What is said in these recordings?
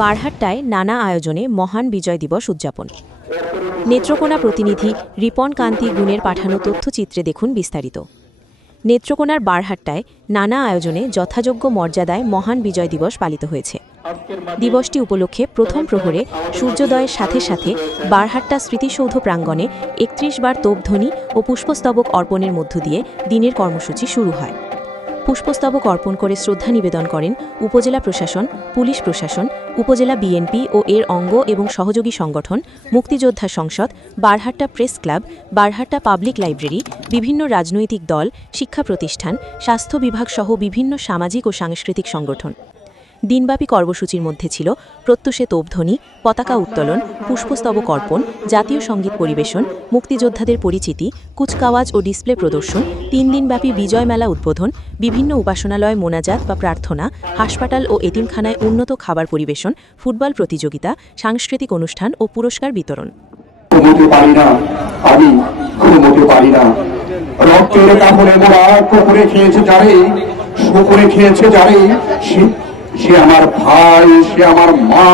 বারহাট্টায় নানা আয়োজনে মহান বিজয় দিবস উদযাপন। নেত্রকোনা প্রতিনিধি রিপন কান্তি গুণের পাঠানো তথ্যচিত্রে দেখুন বিস্তারিত। নেত্রকোনার বারহাট্টায় নানা আয়োজনে যথাযোগ্য মর্যাদায় মহান বিজয় দিবস পালিত হয়েছে। দিবসটি উপলক্ষে প্রথম প্রহরে সূর্যোদয়ের সাথে সাথে বারহাট্টা স্মৃতিসৌধ প্রাঙ্গণে একত্রিশ বার তোপধ্বনি ও পুষ্পস্তবক অর্পণের মধ্য দিয়ে দিনের কর্মসূচি শুরু হয়। পুষ্পস্তবক অর্পণ করে শ্রদ্ধা নিবেদন করেন উপজেলা প্রশাসন, পুলিশ প্রশাসন, উপজেলা বিএনপি ও এর অঙ্গ এবং সহযোগী সংগঠন, মুক্তিযোদ্ধা সংসদ, Barhatta press club, Barhatta public library, বিভিন্ন রাজনৈতিক দল, শিক্ষা প্রতিষ্ঠান, স্বাস্থ্য বিভাগ সহ বিভিন্ন সামাজিক ও সাংস্কৃতিক সংগঠন। দিনব্যাপী কর্মসূচির মধ্যে ছিল প্রত্যুষে তোপধ্বনি পতাকা উত্তোলন পুষ্পস্তবক অর্পণ, জাতীয় সংগীত পরিবেশন, মুক্তিযোদ্ধাদের পরিচিতি, কুচকাওয়াজ ও ডিসপ্লে প্রদর্শন, তিন দিনব্যাপী বিজয় মেলা উদ্বোধন, বিভিন্ন উপাসনালয়, মোনাজাত বা প্রার্থনা, হাসপাতাল ও এতিমখানায় উন্নত খাবার পরিবেশন, ফুটবল প্রতিযোগিতা, সাংস্কৃতিক অনুষ্ঠান ও পুরস্কার বিতরণ। রক্তের কাপড়ে খেয়েছে যারে, শুকুরে খেয়েছে যারে সে সে আমার ভাই, সে আমার মা,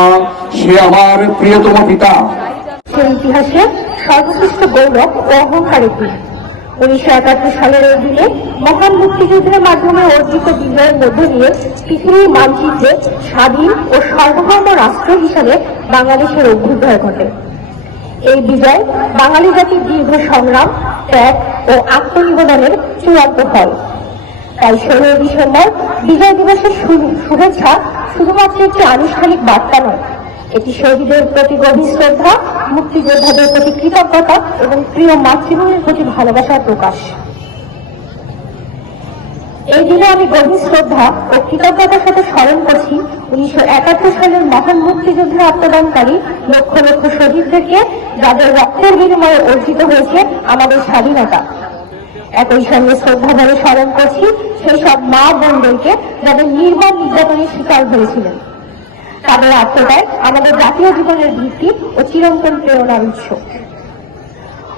সে আমার প্রিয়তম পিতা। ইতিহাসে সর্বশ্রেষ্ঠ গৌরব ও অহংকারের দিন উনিশশো একাত্তর সালের এই দিনে মহান মুক্তিযুদ্ধের মাধ্যমে অর্জিত বিজয়ের মধ্য দিয়ে পৃথিবীর মানচিত্রে স্বাধীন ও সার্বভৌম রাষ্ট্র হিসাবে বাংলাদেশের অভ্যুদয় ঘটে। এই বিজয় বাঙালি জাতির দীর্ঘ সংগ্রাম, ত্যাগ ও আত্মনিবেদনের চূড়ান্ত ফল। তাই ষোলোই ডিসেম্বর বিজয় দিবসের শুভেচ্ছা শুধুমাত্র একটি আনুষ্ঠানিক বার্তা নয়। এটি শহীদের প্রতি গভীর শ্রদ্ধা, মুক্তিযোদ্ধাদের প্রতি কৃতজ্ঞতা এবং প্রিয় মাতৃভূমির প্রতি ভালোবাসার প্রকাশ। এই দিনে আমি গভীর শ্রদ্ধা ও কৃতজ্ঞতার সাথে স্মরণ করছি উনিশশো একাত্তর সালের মহান মুক্তিযুদ্ধের আত্মদানকারী লক্ষ লক্ষ শহীদদেরকে যাদের রক্তের বিনিময়ে অর্জিত হয়েছে আমাদের স্বাধীনতা। একই সঙ্গে শ্রদ্ধা ভরে স্মরণ করছি সেই সব মা বোনদেরকে যাদের নির্মম নির্যাতনের শিকার হয়েছিলেন। তাদের আত্মদায় আমাদের জাতীয় জীবনের ভিত্তি ও চিরন্তন প্রেরণার উৎস।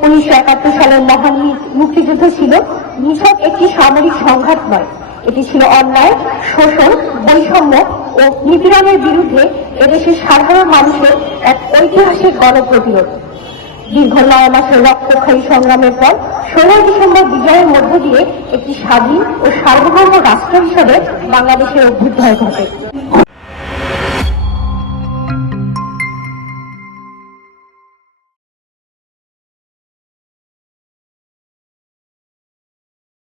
উনিশশো একাত্তর সালের মহান মুক্তিযুদ্ধ ছিল নিছক একটি সামরিক সংঘাত নয়। এটি ছিল অন্যায়, শোষণ, বৈষম্য ও নিপীড়নের বিরুদ্ধে এদেশের সাধারণ মানুষের এক ঐতিহাসিক গণপ্রতিরোধ। দীর্ঘ নয় মাসের রক্তক্ষয়ী সংগ্রামের পর ষোলোই ডিসেম্বর বিজয়ের মধ্য দিয়ে একটি স্বাধীন ও সার্বভৌম রাষ্ট্র হিসেবে বাংলাদেশের অভ্যুদয় ঘটে।